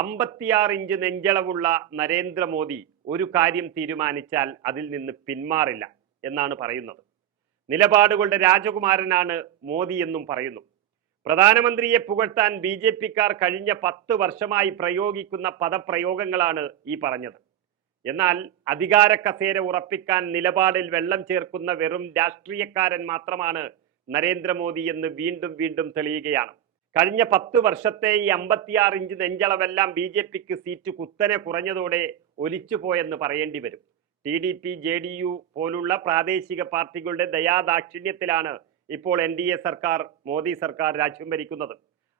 അമ്പത്തിയാറ് ഇഞ്ച് നെഞ്ചളവുള്ള നരേന്ദ്രമോദി ഒരു കാര്യം തീരുമാനിച്ചാൽ അതിൽ നിന്ന് പിന്മാറില്ല എന്നാണ് പറയുന്നത്. നിലപാടുകളുടെ രാജകുമാരനാണ് മോദി എന്നും പറയുന്നു. പ്രധാനമന്ത്രിയെ പുകഴ്ത്താൻ ബി ജെ പിക്കാർ കഴിഞ്ഞ പത്ത് വർഷമായി പ്രയോഗിക്കുന്ന പദപ്രയോഗങ്ങളാണ് ഈ പറഞ്ഞത്. എന്നാൽ അധികാര കസേര ഉറപ്പിക്കാൻ നിലപാടിൽ വെള്ളം ചേർക്കുന്ന വെറും രാഷ്ട്രീയക്കാരൻ മാത്രമാണ് നരേന്ദ്രമോദി എന്ന് വീണ്ടും വീണ്ടും തെളിയുകയാണ്. കഴിഞ്ഞ പത്ത് വർഷത്തെ ഈ അമ്പത്തിയാറ് ഇഞ്ച് നെഞ്ചളവെല്ലാം ബി ജെ പിക്ക് സീറ്റ് കുത്തനെ കുറഞ്ഞതോടെ ഒലിച്ചുപോയെന്ന് പറയേണ്ടി വരും. T D P J D U പോലുള്ള പ്രാദേശിക പാർട്ടികളുടെ ദയാദാക്ഷിണ്യത്തിലാണ് ഇപ്പോൾ എൻ ഡി എ സർക്കാർ മോദി സർക്കാർ രാജ്യം ഭരിക്കുന്നത്.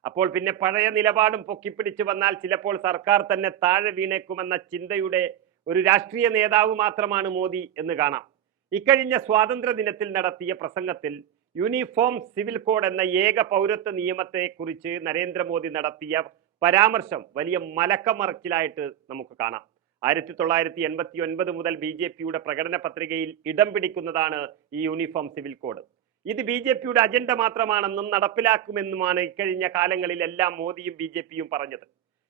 അപ്പോൾ പിന്നെ പഴയ നിലപാടും പൊക്കിപ്പിടിച്ചു വന്നാൽ ചിലപ്പോൾ സർക്കാർ തന്നെ താഴെ വീണേക്കുമെന്ന ചിന്തയുടെ ഒരു രാഷ്ട്രീയ നേതാവ് മാത്രമാണ് മോദി എന്ന് കാണാം. ഇക്കഴിഞ്ഞ സ്വാതന്ത്ര്യ ദിനത്തിൽ നടത്തിയ പ്രസംഗത്തിൽ യൂണിഫോം സിവിൽ കോഡ് എന്ന ഏക പൗരത്വ നിയമത്തെ കുറിച്ച് നരേന്ദ്രമോദി നടത്തിയ പരാമർശം വലിയ മലക്കമറച്ചിലായിട്ട് നമുക്ക് കാണാം. ആയിരത്തി തൊള്ളായിരത്തി എൺപത്തി ഒൻപത് മുതൽ ബി ജെ പിയുടെ പ്രകടന പത്രികയിൽ ഇടം പിടിക്കുന്നതാണ് ഈ യൂണിഫോം സിവിൽ കോഡ്. ഇത് ബി ജെ പിയുടെ അജണ്ട മാത്രമാണെന്നും നടപ്പിലാക്കുമെന്നുമാണ് ഇക്കഴിഞ്ഞ കാലങ്ങളിലെല്ലാം മോദിയും ബി ജെ പിയും പറഞ്ഞത്.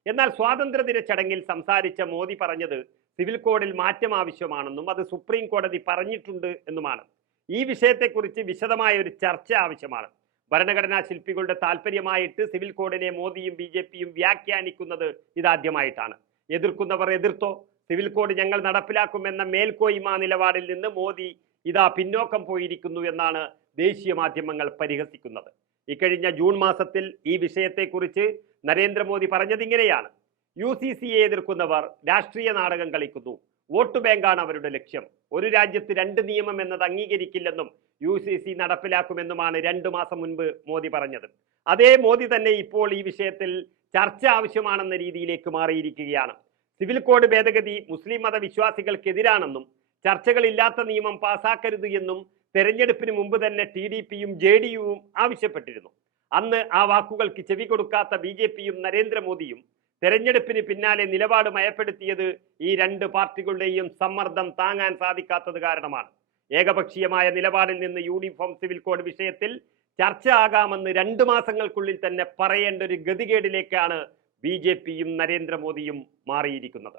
എന്നാൽ സ്വാതന്ത്ര്യദിന ചടങ്ങിൽ സംസാരിച്ച മോദി പറഞ്ഞത് സിവിൽ കോഡിൽ മാറ്റം ആവശ്യമാണെന്നും അത് സുപ്രീം കോടതി പറഞ്ഞിട്ടുണ്ട് എന്നുമാണ്. ഈ വിഷയത്തെക്കുറിച്ച് വിശദമായ ഒരു ചർച്ച ആവശ്യമാണ്. ഭരണഘടനാ ശില്പികളുടെ താല്പര്യമായിട്ട് സിവിൽ കോഡിനെ മോദിയും ബി ജെ പിയും വ്യാഖ്യാനിക്കുന്നത് ഇതാദ്യമായിട്ടാണ്. എതിർക്കുന്നവർ എതിർത്തോ? സിവിൽ കോഡ് ഞങ്ങൾ നടപ്പിലാക്കുമെന്ന മേൽക്കോയ്മ നിലപാടിൽ നിന്ന് മോദി ഇതാ പിന്നോക്കം പോയിരിക്കുന്നു എന്നാണ് ദേശീയ മാധ്യമങ്ങൾ പരിഹസിക്കുന്നത്. ഇക്കഴിഞ്ഞ ജൂൺ മാസത്തിൽ ഈ വിഷയത്തെക്കുറിച്ച് നരേന്ദ്രമോദി പറഞ്ഞത് ഇങ്ങനെയാണ് യു സി സിയെ എതിർക്കുന്നവർ രാഷ്ട്രീയ നാടകം കളിക്കുന്നു. വോട്ട് ബാങ്കാണ് അവരുടെ ലക്ഷ്യം. ഒരു രാജ്യത്ത് രണ്ട് നിയമം എന്നത് അംഗീകരിക്കില്ലെന്നും യു സി സി നടപ്പിലാക്കുമെന്നുമാണ് രണ്ടു മാസം മുൻപ് മോദി പറഞ്ഞത്. അതേ മോദി തന്നെ ഇപ്പോൾ ഈ വിഷയത്തിൽ ചർച്ച ആവശ്യമാണെന്ന രീതിയിലേക്ക് മാറിയിരിക്കുകയാണ്. സിവിൽ കോഡ് ഭേദഗതി മുസ്ലിം മതവിശ്വാസികൾക്കെതിരാണെന്നും ചർച്ചകളില്ലാത്ത നിയമം പാസാക്കരുത് എന്നും തെരഞ്ഞെടുപ്പിന് മുമ്പ് തന്നെ ടി ഡി പിയും ജെ ഡി യുവും ആവശ്യപ്പെട്ടിരുന്നു. അന്ന് ആ വാക്കുകൾക്ക് ചെവി കൊടുക്കാത്ത ബി ജെ പിയും നരേന്ദ്രമോദിയും തെരഞ്ഞെടുപ്പിന് പിന്നാലെ നിലപാട് മയപ്പെടുത്തിയത് ഈ രണ്ട് പാർട്ടികളുടെയും സമ്മർദ്ദം താങ്ങാൻ സാധിക്കാത്തത് കാരണമാണ്. ഏകപക്ഷീയമായ നിലപാടിൽ നിന്ന് യൂണിഫോം സിവിൽ കോഡ് വിഷയത്തിൽ ചർച്ച ആകാമെന്ന് രണ്ടു മാസങ്ങൾക്കുള്ളിൽ തന്നെ പറയേണ്ട ഒരു ഗതികേടിലേക്കാണ് ബി ജെ പിയും നരേന്ദ്രമോദിയും മാറിയിരിക്കുന്നത്.